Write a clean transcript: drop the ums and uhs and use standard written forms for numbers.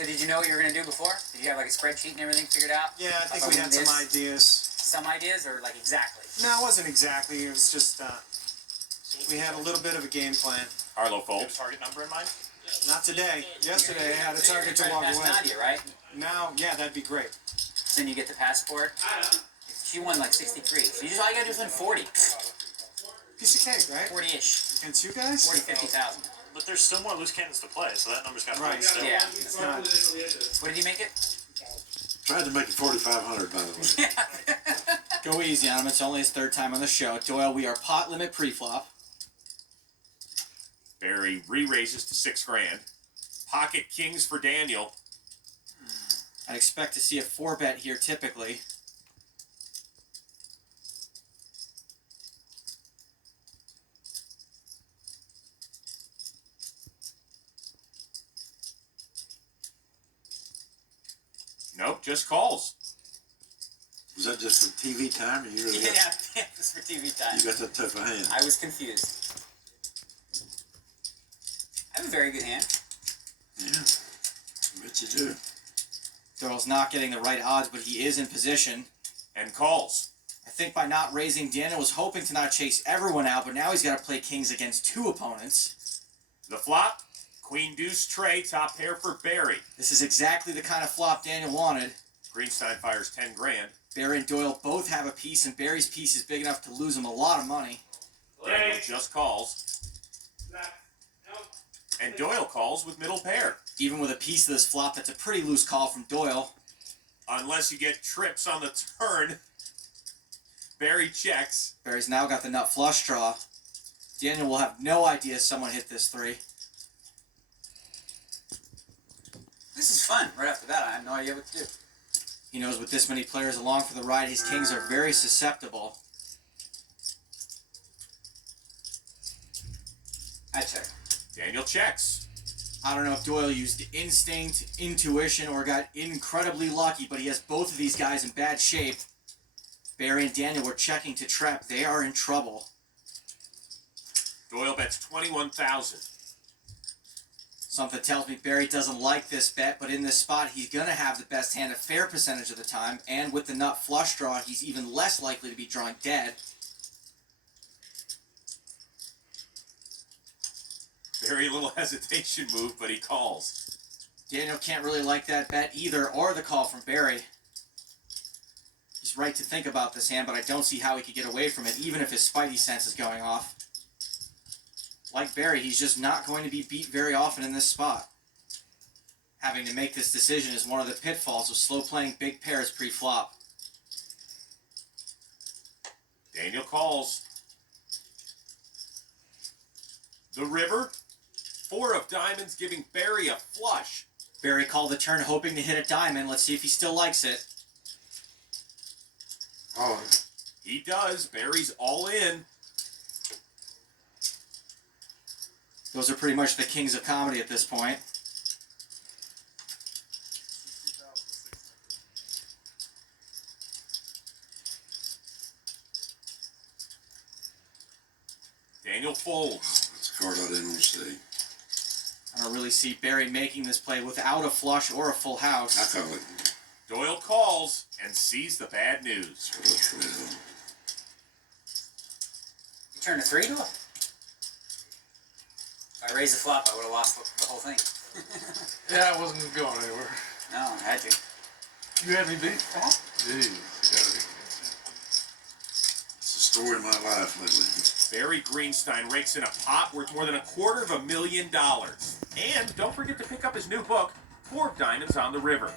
So did you know what you were going to do before? Did you have like a spreadsheet and everything figured out? Yeah, I think we had some ideas. Some ideas, or like exactly? No, it wasn't exactly. It was just, we had a little bit of a game plan. Arlo folds. You have a target number in mind? Not today. Yesterday, I had a target to walk away. Nadia, right? Now, yeah, that'd be great. Then you get the passport. She won like 63. So you just, all you got to do is win 40. Piece of cake, right? 40-ish. Against you guys? 40, 50,000. But there's still more loose cannons to play, so that number's got to Right. still. Yeah. It's not. What did you make it? Tried to make it 4,500, by the way. Go easy on him. It's only his third time on the show. Doyle, we are pot limit pre-flop. Barry re-raises to $6,000. Pocket kings for Daniel. I'd expect to see a 4-bet here typically. Nope, just calls. Was that just for TV time, or you really got, Yeah, just for TV time. you got that tough a hand? I was confused. I have a very good hand. Yeah, I bet you do. Doyle's not getting the right odds, but he is in position. And calls. I think by not raising, Daniel was hoping to not chase everyone out, but now he's got to play kings against 2 opponents. The flop, queen deuce tray, top pair for Barry. This is exactly the kind of flop Daniel wanted. Greenstein fires $10,000. Barry and Doyle both have a piece, and Barry's piece is big enough to lose him a lot of money. Daniel just calls. And Doyle calls with middle pair. Even with a piece of this flop, that's a pretty loose call from Doyle. Unless you get trips on the turn. Barry checks. Barry's now got the nut flush draw. Daniel will have no idea someone hit this 3. This is fun. Right off the bat, I have no idea what to do. He knows with this many players along for the ride, his kings are very susceptible. I check. Daniel checks. I don't know if Doyle used instinct, intuition, or got incredibly lucky, but he has both of these guys in bad shape. Barry and Daniel were checking to trap. They are in trouble. Doyle bets $21,000. Something tells me Barry doesn't like this bet, but in this spot, he's going to have the best hand a fair percentage of the time, and with the nut flush draw, he's even less likely to be drawing dead. Very little hesitation move, but he calls. Daniel can't really like that bet either, or the call from Barry. He's right to think about this hand, but I don't see how he could get away from it, even if his spidey sense is going off. Like Barry, he's just not going to be beat very often in this spot. Having to make this decision is one of the pitfalls of slow playing big pairs pre-flop. Daniel calls. The river. 4 of diamonds giving Barry a flush. Barry called the turn hoping to hit a diamond. Let's see if he still likes it. Oh, He does. Barry's all in. Those are pretty much the kings of comedy at this point. Daniel folds. that's a card I didn't want to see. I don't really see Barry making this play without a flush or a full I house. call it. Doyle calls and sees the bad news. That's real. You turned a 3 to it? If I raised the flop, I would have lost the whole thing. Yeah, I wasn't going anywhere. No, I had to. You had me beat? Uh-huh. Jeez. It's the story of my life lately. Barry Greenstein rakes in a pot worth more than $250,000. And don't forget to pick up his new book, 4 of Diamonds on the River.